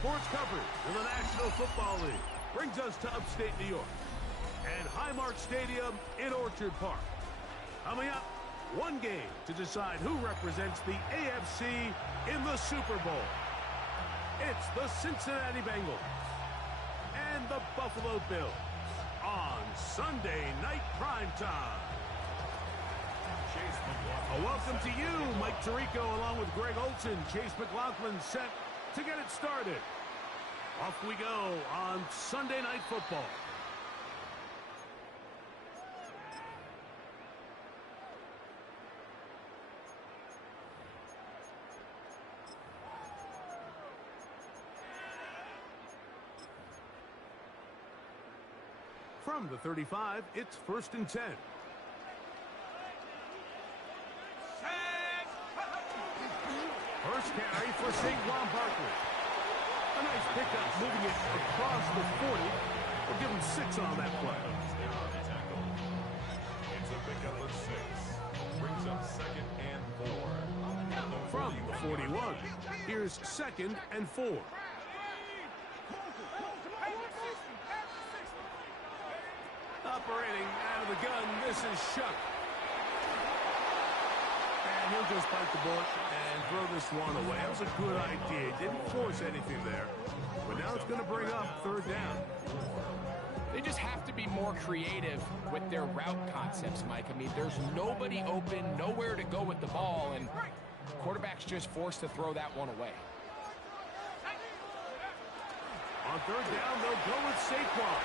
Sports coverage in the National Football League brings us to upstate New York and Highmark Stadium in Orchard Park. Coming up, one game to decide who represents the AFC in the Super Bowl. It's the Cincinnati Bengals and the Buffalo Bills on Sunday Night Primetime. Welcome to you, Mike Tirico, along with Greg Olson. Chase McLaughlin set to get it started. Off we go on Sunday Night Football. From the 35, it's 1st and 10. First carry for Saquon Barkley. A nice pickup, moving it across the 40. We'll give him 6 on that play. It's a pickup of 6. Brings up 2nd and 4. From the 41, here's 2nd and 4. Operating out of the gun, this is Shuck. And he'll just bite the bullet and throw this one away. That was a good idea. Didn't force anything there. But now it's going to bring up 3rd down. They just have to be more creative with their route concepts, Mike. I mean, there's nobody open, nowhere to go with the ball, and quarterback's just forced to throw that one away. On 3rd down, they'll go with Saquon.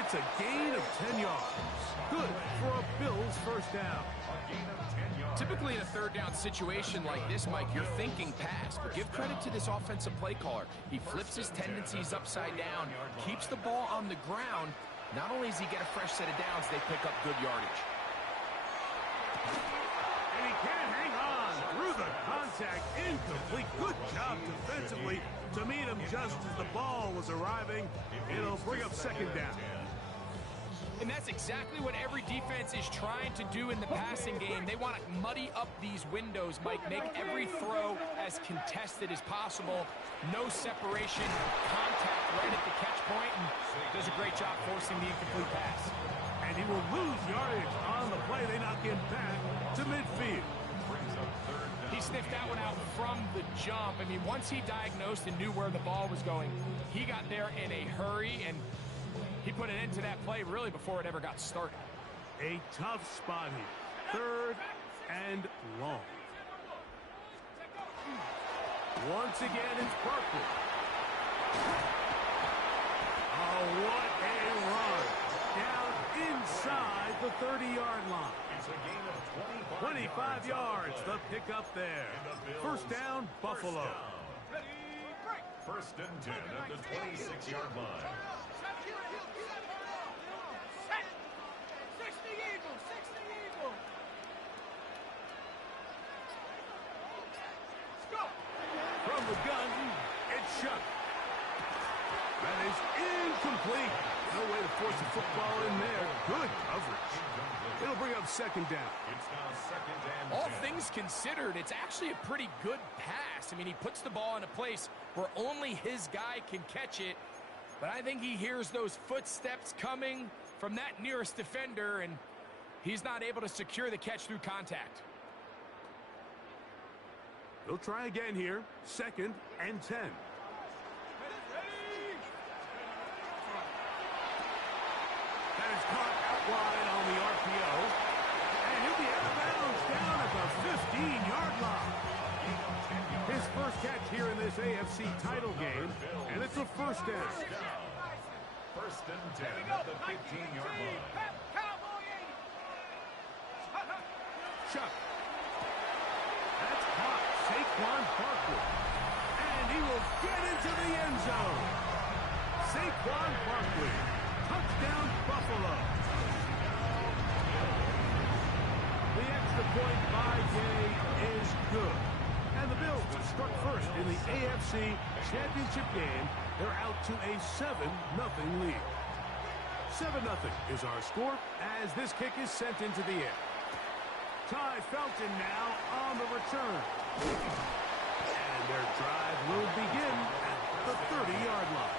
It's a gain of 10 yards. Good for a Bills 1st down. Typically in a 3rd down situation like this, Mike, you're thinking pass, but give credit to this offensive play caller. He flips his tendencies upside down, keeps the ball on the ground. Not only does he get a fresh set of downs, they pick up good yardage. And he can't hang on through the contact. Incomplete. Good job defensively to meet him just as the ball was arriving. It'll bring up 2nd down. And that's exactly what every defense is trying to do in the passing game. They want to muddy up these windows, Mike, make every throw as contested as possible. No separation, contact right at the catch point, and does a great job forcing the incomplete pass. And he will lose yardage on the play. They knock him back to midfield. He sniffed that one out from the jump. I mean, once he diagnosed and knew where the ball was going, he got there in a hurry, and he put an end to that play really before it ever got started. A tough spot here. 3rd and long. Once again, it's Barkley. Oh, what a run. Down inside the 30-yard line. It's a gain of 25 yards, the pickup there. 1st down, Buffalo. 1st and 10 at the 26-yard line. From the gun, it's Shuck. That is incomplete. No way to force the football in there. Good coverage. It'll bring up 2nd down. It's now 2nd and All 10. things considered, it's actually a pretty good pass. I mean, he puts the ball in a place where only his guy can catch it. But I think he hears those footsteps coming from that nearest defender, and he's not able to secure the catch through contact. They'll try again here. 2nd and 10. That is caught out wide on the RPO. And he'll be out of bounds down at the 15-yard line. His first catch here in this AFC title game, and it's a 1st down. 1st and 10 at the 15-yard line. Chuck. That's caught. Saquon Barkley. And he will get into the end zone. Saquon Barkley. Touchdown, Buffalo. The extra point by Gay is good. And the Bills have struck first in the AFC Championship game. They're out to a 7-0 lead. 7-0 is our score as this kick is sent into the air. Ty Felton now on the return. And their drive will begin at the 30-yard line.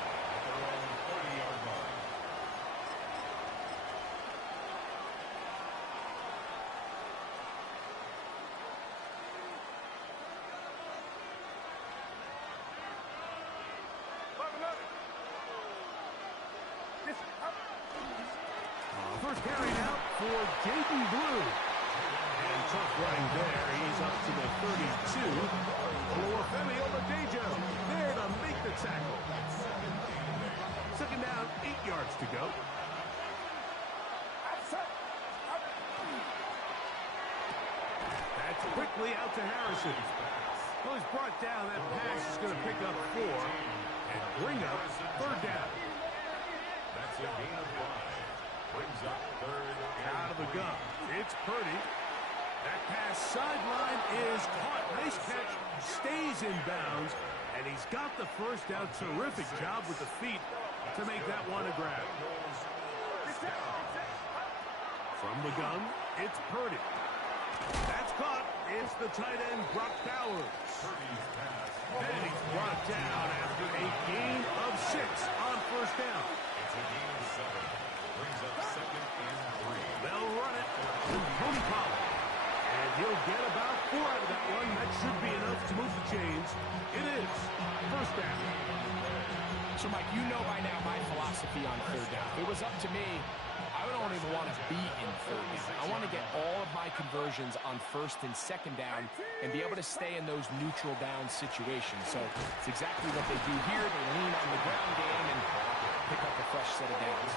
First carry out for Jaden Blue. And tough running there. He's up to the 32. Olufemi Oladejo there to make the tackle. Second down, 8 yards to go. That's quickly out to Harrison. Well, he's brought down. That pass is going to pick up 4 and bring up third down. That's a gain of 5. Brings up third out of the gun. It's Purdy. That pass sideline is caught. Nice catch. Stays in bounds. And he's got the first down. Terrific job with the feet to make that one a grab. From the gun, it's Purdy. That's caught. It's the tight end, Brock Bowers. And he's brought down after a gain of 6 on first down. It's a gain of 7. Brings up second and 3. They'll run it to Tony Pollard. And he'll get about 4 out of that one. That should be enough to move the chains. It is first down. So, Mike, you know by now my philosophy on third down. If it was up to me, I don't even want to be in third down. I want to get all of my conversions on first and second down and be able to stay in those neutral down situations. So it's exactly what they do here. They lean on the ground game and pick up a fresh set of downs.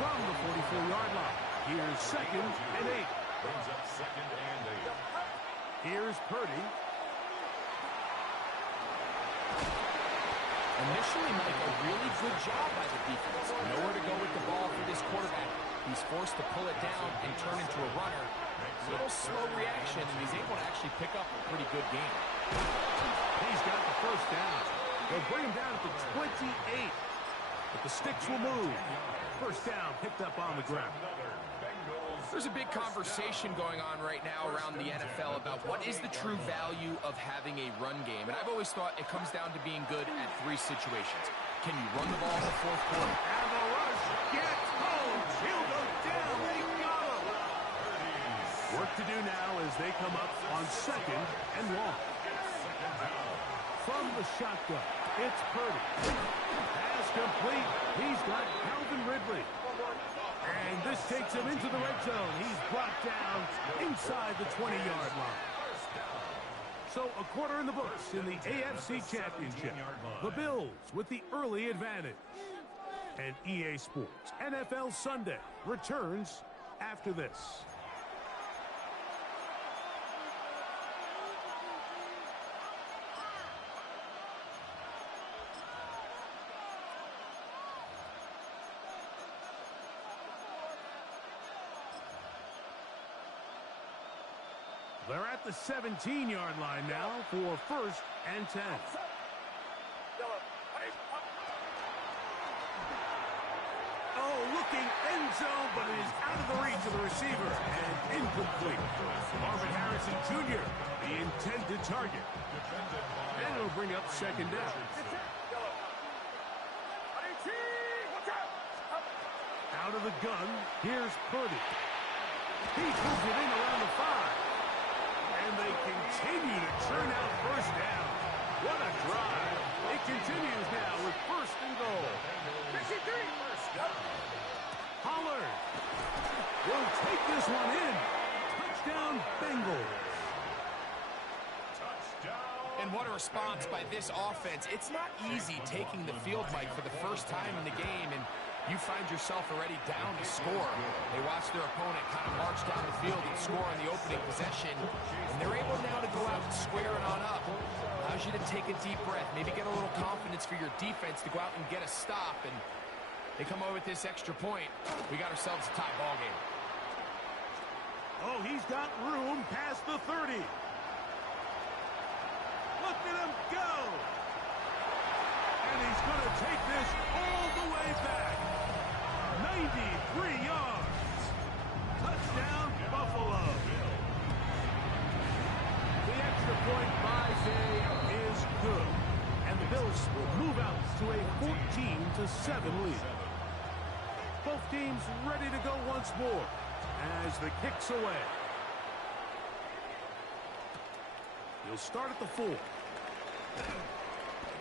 From the 44-yard line, here's second and 8. Brings up second and 8. Here's Purdy. Initially, Mike, a really good job by the defense. Nowhere to go with the ball for this quarterback. He's forced to pull it down and turn into a runner. Little slow reaction, and he's able to actually pick up a pretty good game. He's got the first down. They'll bring him down at the 28. But the sticks will move. First down picked up on the ground. There's a big conversation going on right now around the NFL about what is the true value of having a run game. And I've always thought it comes down to being good at 3 situations. Can you run the ball in the 4th quarter? And the rush gets home. He'll go down. They got him. Work to do now as they come up on second and long. From the shotgun, it's Purdy. Pass complete. He's got Calvin Ridley. And this takes him into the red zone. He's brought down inside the 20-yard line. So a quarter in the books in the AFC Championship. The Bills with the early advantage. And EA Sports NFL Sunday returns after this. They're at the 17-yard line now for first and 10. Oh, looking end zone, but it is out of the reach of the receiver and incomplete. Marvin Harrison Jr., the intended target. And it'll bring up second down. Out of the gun, here's Purdy. He pulls it in around the 5. And they continue to churn out first down. What a drive. It continues now with first and goal. 53. Pollard will take this one in. Touchdown, Bengals. And what a response by this offense. It's not easy taking the field, Mike, for the first time in the game, and you find yourself already down to score. They watch their opponent kind of march down the field and score on the opening possession, and they're able now to go out and square it on up. Allows you to take a deep breath, maybe get a little confidence for your defense to go out and get a stop, and they come over with this extra point. We got ourselves a tie ball game. Oh, he's got room past the 30. Look at him go. And he's going to take this all the way back. 93 yards. Touchdown, Buffalo. The extra point by Day is good. Bengals will move out to a 14-7 lead. Both teams ready to go once more as the kick's away. He'll start at the 4.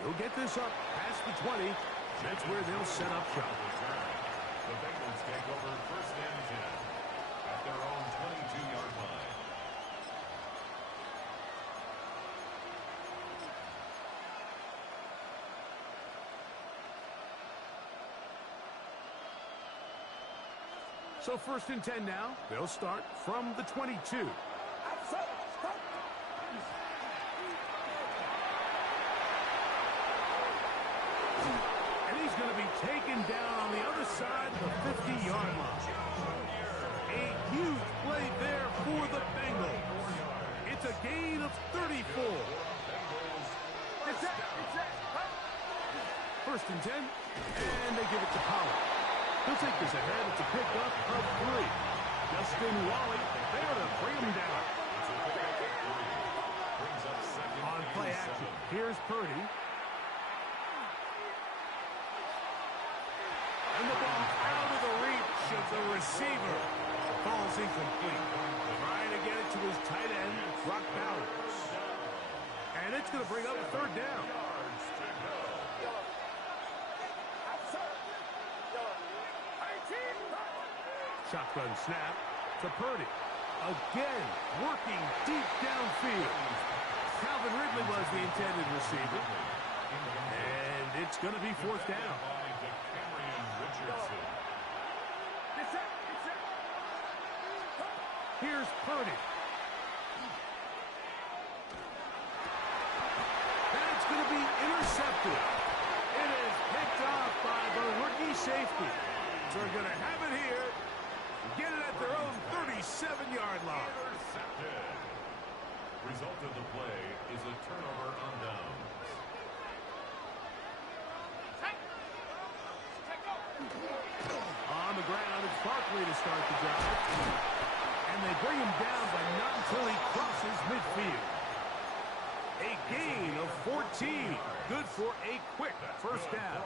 He'll get this up past the 20. That's where they'll set up shop. The Bengals take over first and 10 at their own 22-yard line. So first and 10 now. They'll start from the 22. And he's going to be taken down on the other side of the 50-yard line. A huge play there for the Bengals. It's a gain of 34. First and 10, and they give it to Pollard. He'll take this ahead. It's a pickup of 3. Justin Wally there to bring him down. On play action, here's Purdy. And the ball out of the reach of the receiver. Ball's incomplete. Trying to get it to his tight end, Brock Bowers. And it's going to bring up a third down. Shotgun snap to Purdy. Again, working deep downfield. Calvin Ridley was the intended receiver. And it's going to be fourth down. Here's Purdy. That's going to be intercepted. It is picked off by the rookie safety. So they're going to have it here. Get it at their own 37-yard line. Result of the play is a turnover on downs. On the ground, it's Barkley to start the drive. And they bring him down, but not until he crosses midfield. A gain of 14. Good for a quick first down.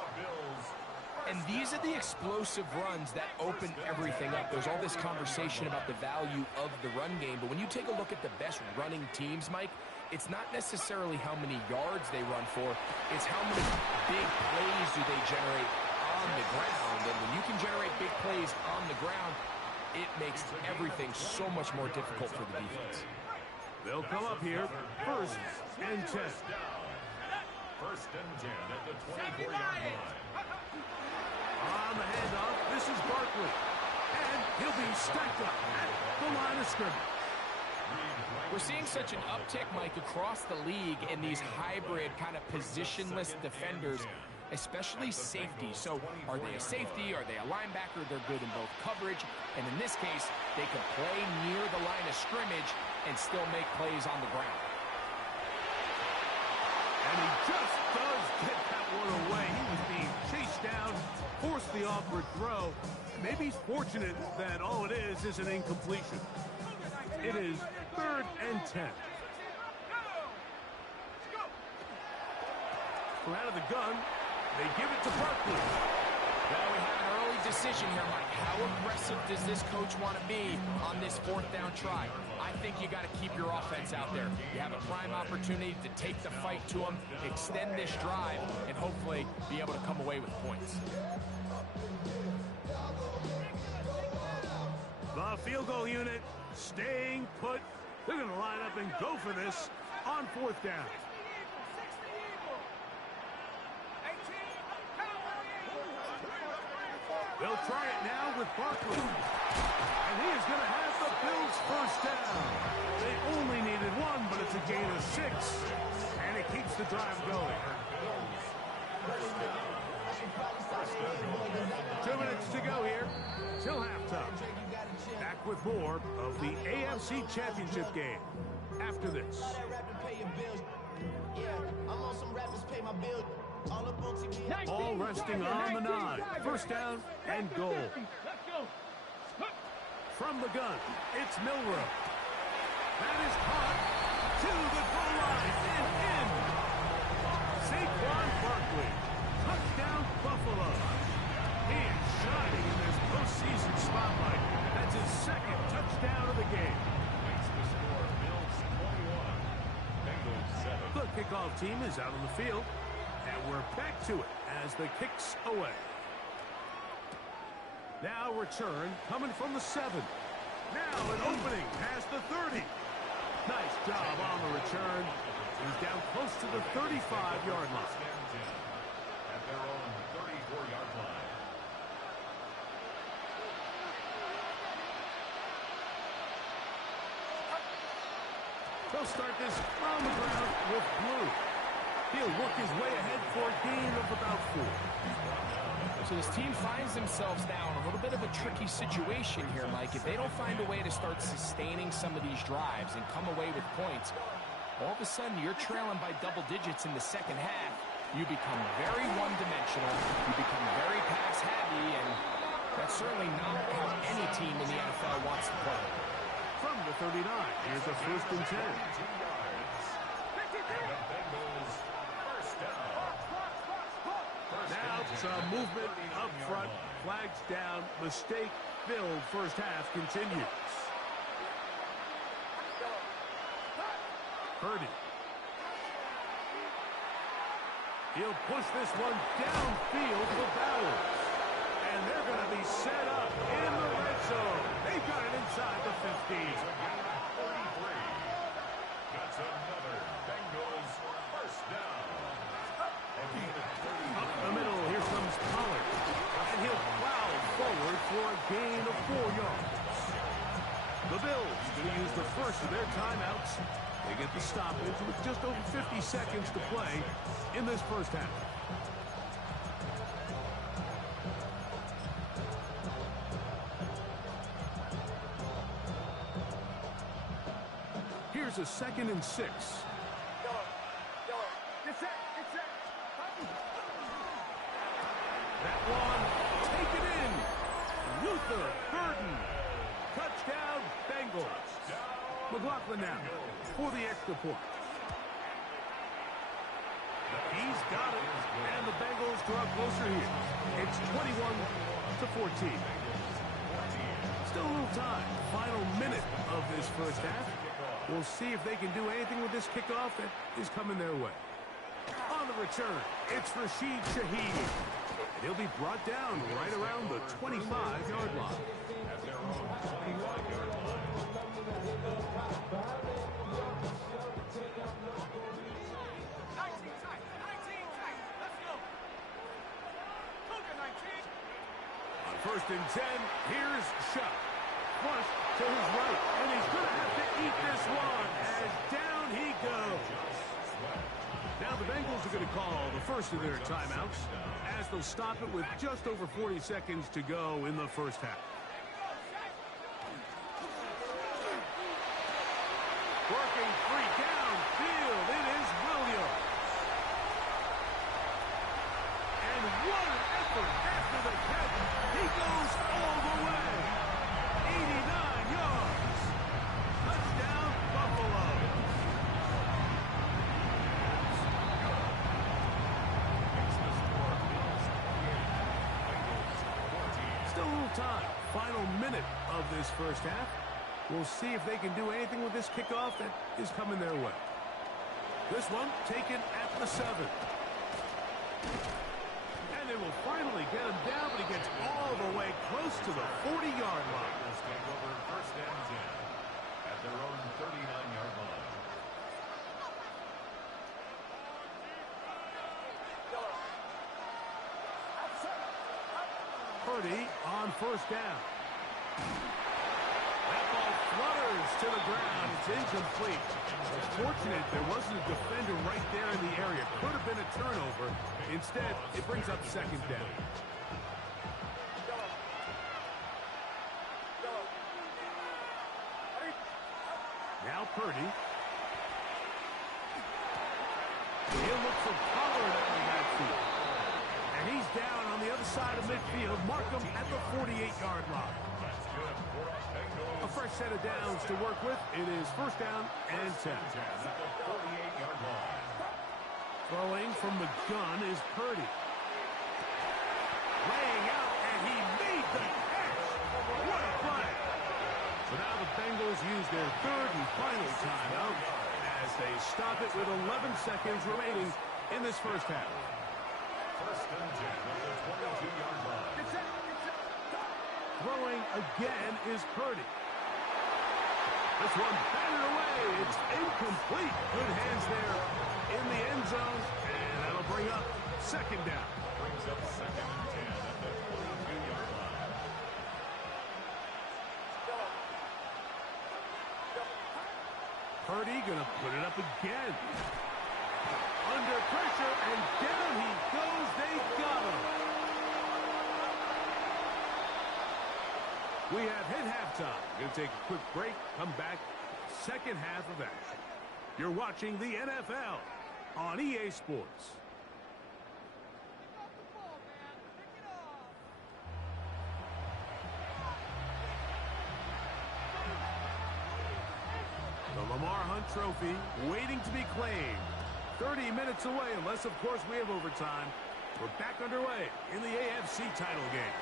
And these are the explosive runs that open everything up. There's all this conversation about the value of the run game, but when you take a look at the best running teams, Mike, it's not necessarily how many yards they run for, it's how many big plays do they generate on the ground. And when you can generate big plays on the ground, it makes everything so much more difficult for the defense. They'll come up here first and 10. First and 10 at the 24-yard line. On the handoff, this is Barkley. And he'll be stacked up at the line of scrimmage. We're seeing such an uptick, Mike, across the league in these hybrid kind of positionless defenders, especially safety. So are they a safety? Are they a linebacker? They're good in both coverage. And in this case, they can play near the line of scrimmage and still make plays on the ground. And he just does get that one away. He was being chased down, forced the awkward throw. Maybe he's fortunate that all it is an incompletion. It is third and 10. From out of the gun, they give it to Barkley. Well, we have an early decision here, Mike. How aggressive does this coach want to be on this fourth down try? I think you got to keep your offense out there. You have a prime opportunity to take the fight to them, extend this drive, and hopefully be able to come away with points. The field goal unit staying put. They're going to line up and go for this on fourth down. They'll try it now with Barkley. And he is going to have the Bills first down. They only needed one, but it's a gain of 6. And it keeps the drive going. 2 minutes to go here till halftime. Back with more of the AFC Championship game after this. All resting on the 9. First down and goal. From the gun, it's Milrow. That is caught to the goal line and in. Saquon Barkley team is out on the field. And we're back to it as the kick's away. Now return coming from the 7. Now an opening past the 30. Nice job on the return. He's down close to the 35-yard line. At their own 34-yard line. They'll start this on the ground with blue. He'll work his way ahead for a gain of about 4. So this team finds themselves now in a little bit of a tricky situation here, Mike. If they don't find a way to start sustaining some of these drives and come away with points, all of a sudden you're trailing by double digits in the second half. You become very one-dimensional. You become very pass-heavy, and that's certainly not how any team in the NFL wants to play. From the 39, here's a 1st and 10. Now some movement up front, flags down, mistake-filled first half continues. Purdy. He'll push this one downfield for Bowers. And they're going to be set up in the red zone. They've got it inside the 50. That's another Bengals first down. Up the middle, here comes Pollard. And he'll plow forward for a gain of 4 yards. The Bills going to use the first of their timeouts. They get the stoppage with just over 50 seconds to play in this first half. Here's a 2nd and 6. That one, take it in. Luther Burden. Touchdown, Bengals. McLaughlin now for the extra point. He's got it, and the Bengals draw closer here. It's 21-14. Still a little time. Final minute of this first half. We'll see if they can do anything with this kickoff that is coming their way. On the return, it's Rashid Shaheed. And he'll be brought down right around the 25-yard line. At their own 25-yard line. On 1st and 10, here's Shuck. Flush to his right, and he's going to have to eat this one as down he goes. Now the Bengals are going to call the first of their timeouts as they'll stop it with just over 40 seconds to go in the first half. Working free downfield, it is Williams. And what an effort after the catch. He goes all the way. 89 yards. Touchdown, Buffalo. Still a little time. Final minute of this first half. We'll see if they can do anything with this kickoff that is coming their way. This one taken at the 7. And they will finally get him down, but he gets all the way close to the 40-yard line. Take over 1st and 10 at their own 39-yard line. Purdy on 1st down. That ball flutters to the ground. It's incomplete. It's fortunate there wasn't a defender right there in the area. Could have been a turnover. Instead, it brings up 2nd down. Now Purdy. He'll look for Pollard out of the backfield. And he's down on the other side of midfield. Mark him at the 48-yard line. A fresh set of downs to work with. It is 1st down and 10. Throwing from the gun is Purdy. Laying out, and he made the catch. What a play. So now the Bengals use their 3rd and final timeout as as they stop it with 11 seconds remaining in this first half. First and 10 at the 22-yard line. Throwing again is Purdy. This one batted away. It's incomplete. Good hands there in the end zone, and that'll bring up second down. Brings up second and 10 at the 22-yard line. Purdy gonna put it up again. Under pressure, and down he goes. They got him. We have hit halftime. Gonna take a quick break, come back, second half of action. You're watching the NFL on EA Sports. The Lamar Hunt Trophy waiting to be claimed. 30 minutes away, unless, of course, we have overtime. We're back underway in the AFC title game.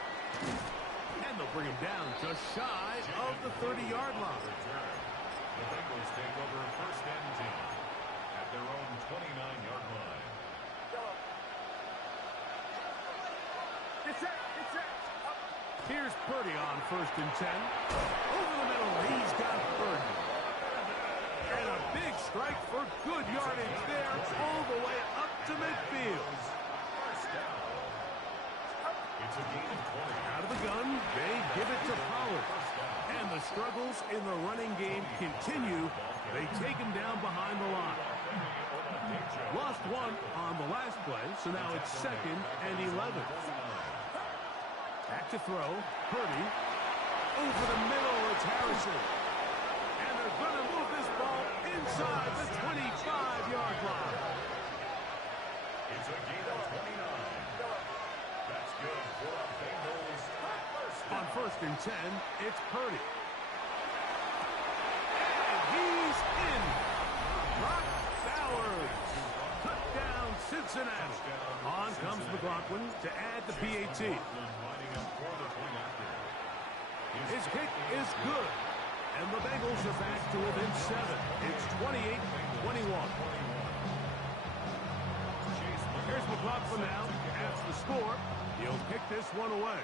And they'll bring him down just shy of the 30-yard line. The Bengals take over first and 10 at their own 29-yard line. Here's Purdy on first and 10. Over the middle, he's got Purdy. And a big strike for good yardage there all the way up to midfield. First down. It's a gain of 20. Out of the gun, they give it to Pollard. And the struggles in the running game continue. They take him down behind the line. Lost one on the last play, so now it's second and 11. Back to throw. Purdy. Over the middle, it's Harrison. And they're going to move this ball inside the 25-yard line. It's a gain of 29. That's good for the Bengals. On first and 10, it's Purdy. And he's in. Brock Bowers. Touchdown, Cincinnati. On comes McLaughlin to add the PAT. His kick is good. And the Bengals are back to within 7. It's 28-21. Here's McLaughlin now. After the score, he'll kick this one away.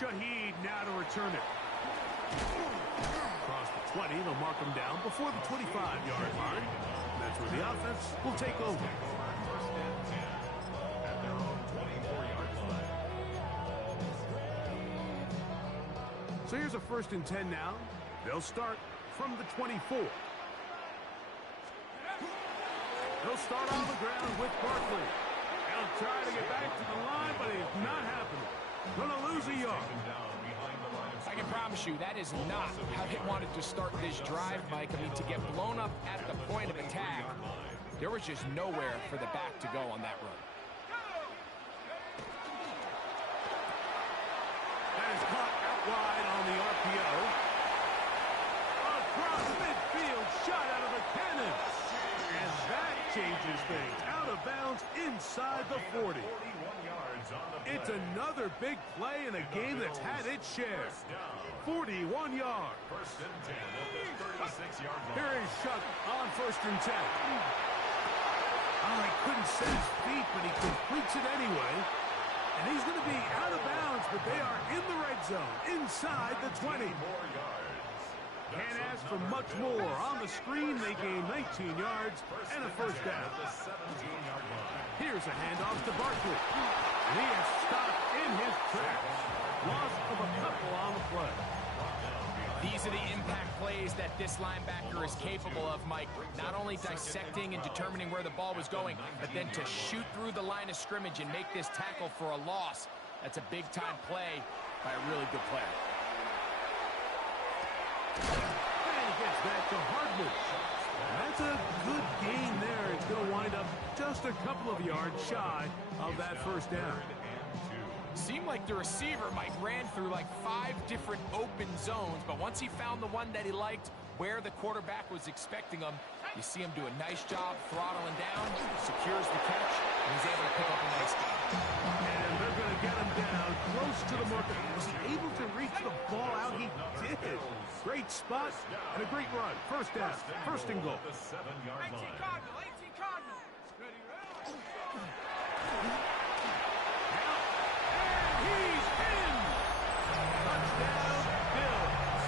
Shaheed now to return it. Across the 20, they'll mark him down before the 25-yard line. That's where the offense will take over. First and 10 at their own 24-yard line. So here's a first and 10 now. They'll start from the 24. They'll start on the ground with Barkley. They'll try to get back to the line, but it's not happening. Gonna lose a yard. I can promise you that is not how they wanted to start this drive, Mike. I mean, to get blown up at the point of attack, there was just nowhere for the back to go on that run. That is caught out wide on the RPO. Across midfield, shot out of the cannon. And that changes things. Out of bounds inside the 40. It's another big play in a game that's had its share. 41 yards. First and 10 at the 36-yard line. Here is Shuck on first and 10. Oh, he couldn't set his feet, but he completes it anyway. And he's going to be out of bounds, but they are in the red zone, inside the 20. Can't ask for much more. On the screen, they gain 19 yards and a first down. Here's a handoff to Barkley. And he is stopped in his tracks. Loss of a couple on the play. These are the impact plays that this linebacker is capable of, Mike. Not only dissecting and determining where the ball was going, but then to shoot through the line of scrimmage and make this tackle for a loss. That's a big-time play by a really good player. And he gets back to Hardman. That's a good gain there. It's going to wind up just a couple of yards shy of that first down. Seemed like the receiver, Mike, ran through like 5 different open zones, but once he found the one that he liked, where the quarterback was expecting him, you see him do a nice job throttling down, secures the catch, and he's able to pick up a nice gain. And they're going to get him down close to the marker. Was he able to reach the ball out? He did. Great spot and a great run. First down, first and goal. 7-yard line. 18 Cardinal. And he's in. Touchdown, Bills.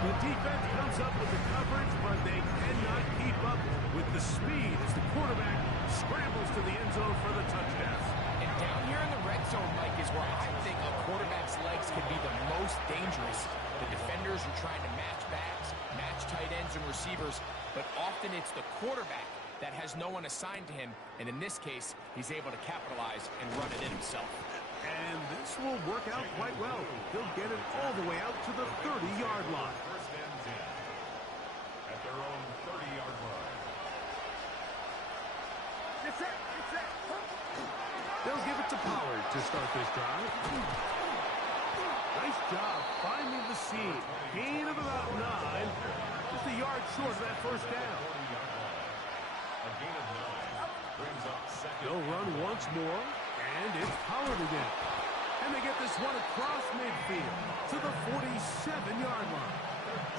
The defense comes up with the coverage, but they cannot keep up with the speed as the quarterback scrambles to the end zone for the touchdown. And down here in the red zone, Mike, is where I think a quarterback's legs can be the most dangerous. The defenders are trying to match backs, match tight ends and receivers, but often it's the quarterback that has no one assigned to him, and in this case, he's able to capitalize and run it in himself. And this will work out quite well. He'll get it all the way out to the 30-yard line. First and 10 at their own 30-yard line. They'll give it to Pollard to start this drive. Nice job finding the seam. Gain of about 9. Just a yard short of that first down. A gain of 9 brings up second. They'll run once more, and it's Pollard again. And they get this one across midfield to the 47-yard line.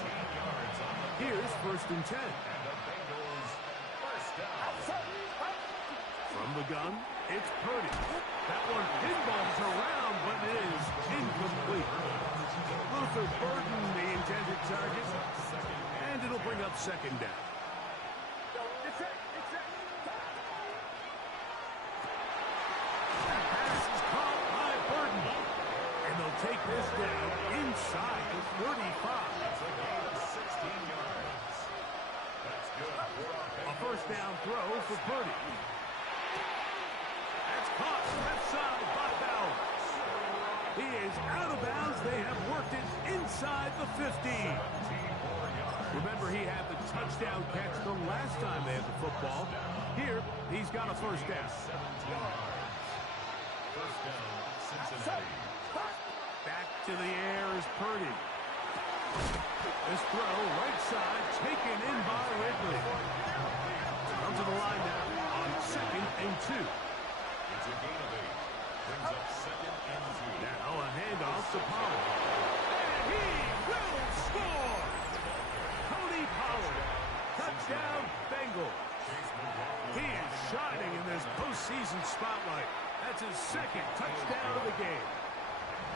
13 yards on the Here's first and 10. and the Bengals first down. From the gun, it's Purdy. That one pinballs around, but is incomplete. Luther Burden, the intended target, and it'll bring up second down. That pass is caught by Burden, and they'll take this down inside the 35. That's a gain of 16 yards. That's good for A first down throw for Purdy. That's caught left side by Bowers. He is out of bounds. They have worked it inside the 15. Remember, he had the touchdown catch the last time they had the football. Here, he's got a first down. 17 yards. First down, Cincinnati. Back to the air is Purdy. This throw, right side, taken in by Ridley. Comes to the line now on second and 2. It's a gain of 8. Brings up second and 2. Now a handoff to Pollard. And he will score! Cody Pollard. Touchdown, Bengals. He is shining in this postseason spotlight. That's his second touchdown of the game.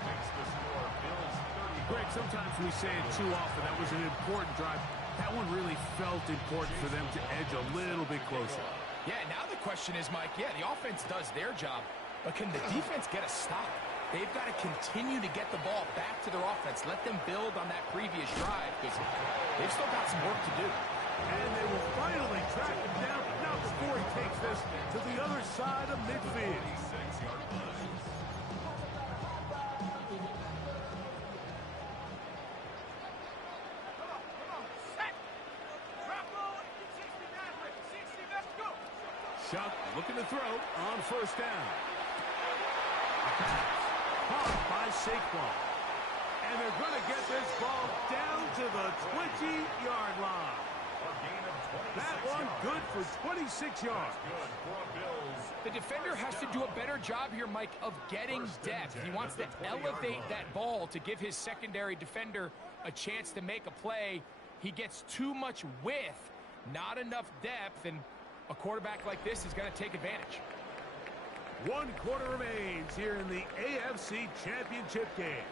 Makes the score Bills 30. Greg, sometimes we say it too often. That was an important drive. That one really felt important for them to edge a little bit closer. Yeah, now the question is, Mike, yeah, the offense does their job, but can the defense get a stop? They've got to continue to get the ball back to their offense. Let them build on that previous drive because they've still got some work to do. And they will finally track him down, but not before he takes this to the other side of midfield. 6-yard line. Chuck looking to throw on first down. Caught by Saquon. And they're going to get this ball down to the 20-yard line. A gain of 26 That one yards. good for 26 yards. Good for Bills. The defender has to do a better job here, Mike, of getting depth. He wants to elevate that ball to give his secondary defender a chance to make a play. He gets too much width, not enough depth, and a quarterback like this is going to take advantage. 1 quarter remains here in the AFC Championship game.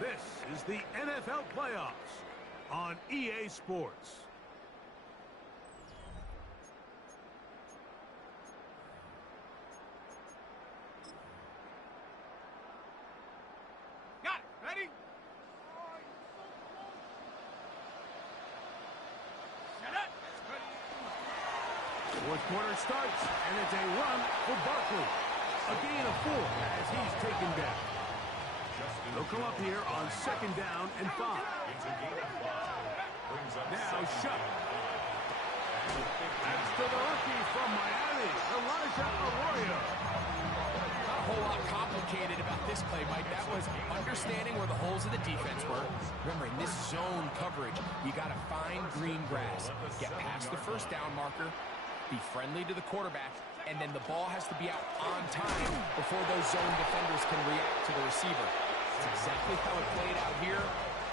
This is the NFL playoffs on EA Sports. Got it. Ready? Set up. Fourth quarter starts, and it's a run for Barkley. A gain of 4 as he's taken down. They'll come up here on second down and 5. It's a gain of 5. Brings up Now second Shuck. down. That's to the rookie from Miami, Elijah Arroyo. Not a whole lot complicated about this play, Mike. That was understanding where the holes of the defense were. Remember, in this zone coverage, you got to find green grass. Get past the first down marker. Be friendly to the quarterback. and then the ball has to be out on time before those zone defenders can react to the receiver. That's exactly how it played out here.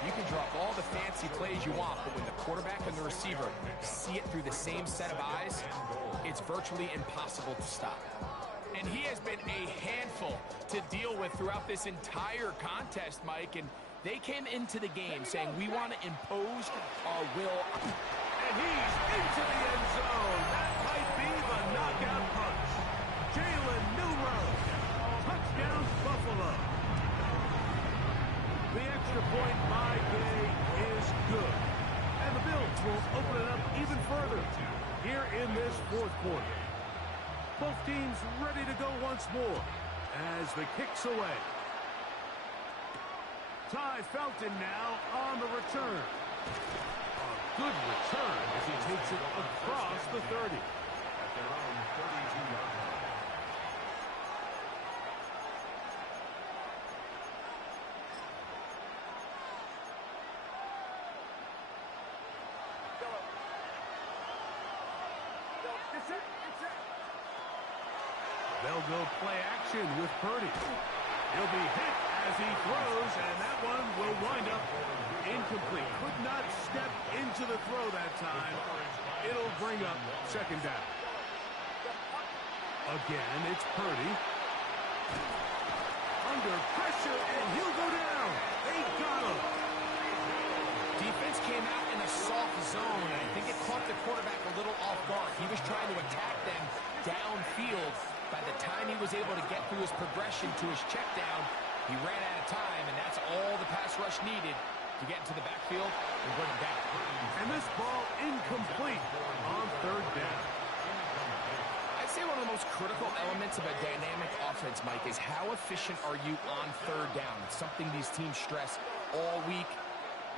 You can drop all the fancy plays you want, but when the quarterback and the receiver see it through the same set of eyes, it's virtually impossible to stop. And he has been a handful to deal with throughout this entire contest, Mike, and they came into the game saying, we want to impose our will. And he's into the end zone. That might be the knockout punch. Jalen Newrow. Touchdown, Buffalo. The extra point by Gay is good. And the Bills will open it up even further here in this fourth quarter. Both teams ready to go once more as the kick's away. Ty Felton now on the return. A good return as he takes it across the 30. At their own 32-yard line. They'll go play action with Purdy. He'll be hit as he throws, and that one will wind up incomplete. Could not step into the throw that time. It'll bring up second down. Again, it's Purdy. Under pressure, and he'll go down. They got him. Defense came out in a soft zone, and I think it caught the quarterback a little off guard. He was trying to attack them downfield. By the time he was able to get through his progression to his check down, he ran out of time, and that's all the pass rush needed to get into the backfield and bring him down. And this ball incomplete on third down. I'd say one of the most critical elements of a dynamic offense, Mike, is how efficient are you on third down? It's something these teams stress all week.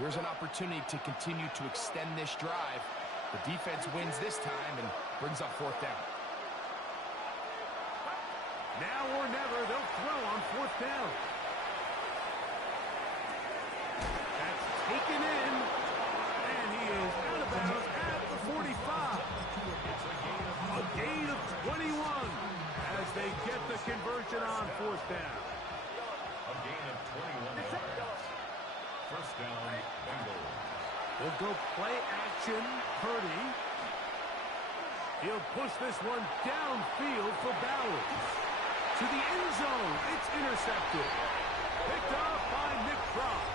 Here's an opportunity to continue to extend this drive. The defense wins this time and brings up fourth down. Now or never, they'll throw on fourth down. That's taken in, and he is out of bounds at the 45. A gain of 21 as they get the conversion on fourth down. A gain of 21 yards. First down, Bengals. We'll go play action, Purdy. He'll push this one downfield for Bowers. To the end zone, it's intercepted. Picked off by Nick Cross.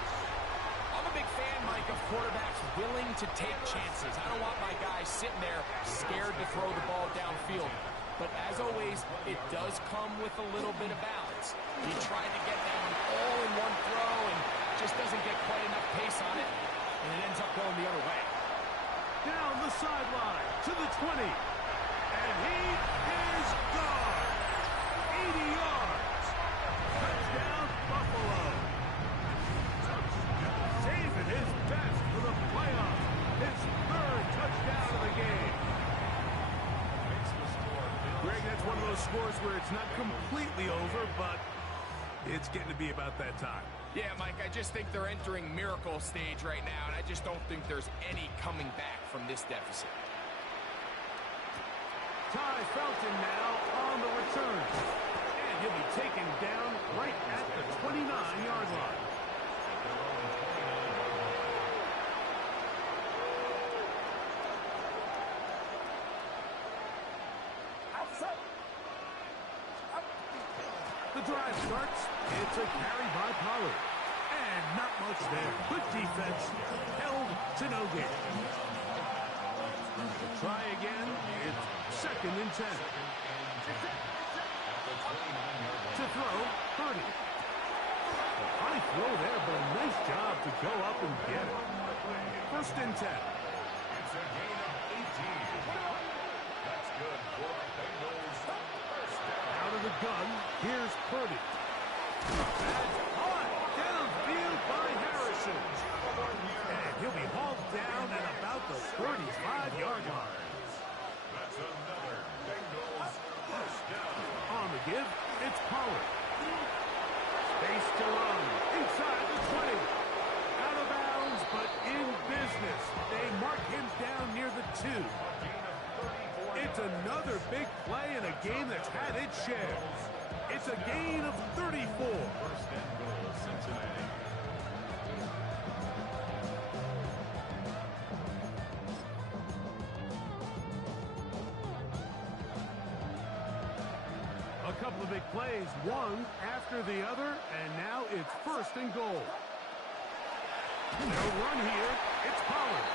I'm a big fan, Mike, of quarterbacks willing to take chances. I don't want my guys sitting there scared to throw the ball downfield. But as always, it does come with a little bit of balance. He tried to get that one all in one throw and just doesn't get quite enough pace on it, and it ends up going the other way. Down the sideline to the 20. And he is gone. 80 yards. Touchdown, Buffalo. Saving his best for the playoffs. His third touchdown of the game. Greg, that's one of those scores where it's not completely over, but it's getting to be about that time. Yeah, Mike, I just think they're entering miracle stage right now, and I just don't think there's any coming back from this deficit. Ty Felton now on the return. And he'll be taken down right at the 29-yard line. The drive starts. It's a carry by Pollard. And not much there. Good defense. Held to no gain. Try again. It's second and 10. To throw, Purdy. High throw there, but a nice job to go up and get it. First and 10. It's a gain of 18. That's good for the Bengals. First down. Out of the gun, here's Purdy. That's caught downfield by Harrison. And he'll be hauled down at about the 35-yard line. That's another Bengals first down. On the give, it's Pollard. Space to run inside the 20. Out of bounds, but in business. They mark him down near the 2. A gain of 34 It's It's another big play in a game that's had its share. It's a gain of 34. First and goal, Cincinnati. A couple of big plays, one after the other, and now it's first and goal. They'll run here. It's Pollard.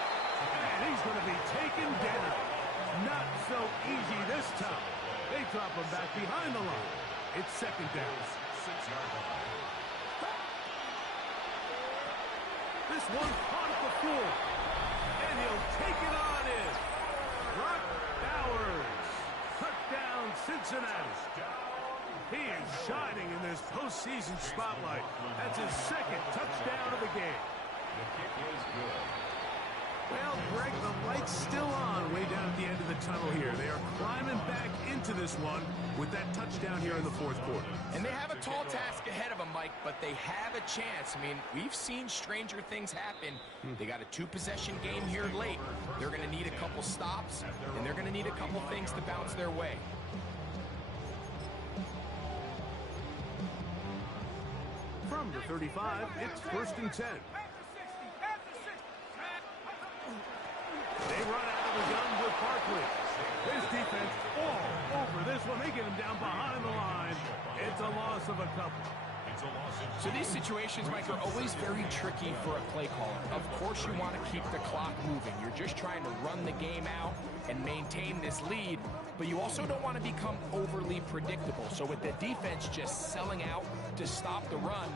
And he's going to be taken down. Not so easy this time. They drop him back behind the line. It's second down. 6-yard line. This one caught at the floor. And he'll take it on in. Brock Bowers. Touchdown, Cincinnati. He is shining in this postseason spotlight. That's his second touchdown of the game. The kick is good. Well, Greg, the light's still on way down at the end of the tunnel here. They are climbing back into this one with that touchdown here in the fourth quarter. And they have a tall task ahead of them, Mike, but they have a chance. I mean, we've seen stranger things happen. They got a two-possession game here late. They're going to need a couple stops, and they're going to need a couple things to bounce their way. From the 35, it's first and 10. They run out of the gun with Barkley. This defense all over this one. They get him down behind the line. It's a loss of a couple. So these situations, Mike, are always very tricky for a play caller. Of course you want to keep the clock moving. You're just trying to run the game out and maintain this lead, but you also don't want to become overly predictable. So with the defense just selling out to stop the run,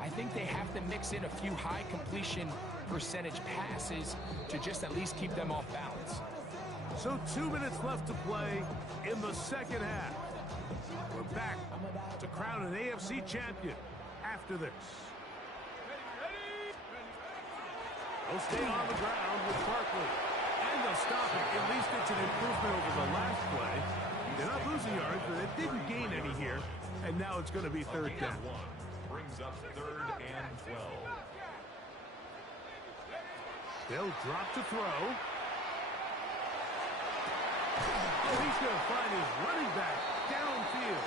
I think they have to mix in a few high completion percentage passes to just at least keep them off balance. So 2 minutes left to play in the second half. We're back to crown an AFC champion after this. They'll stay on the ground with Barkley. And they'll stop it. At least it's an improvement over the last play. They're not losing yards, but they didn't gain any here. And now it's going to be third down. Brings up 3rd and 12. They'll drop to throw. Oh, he's going to find his running back downfield.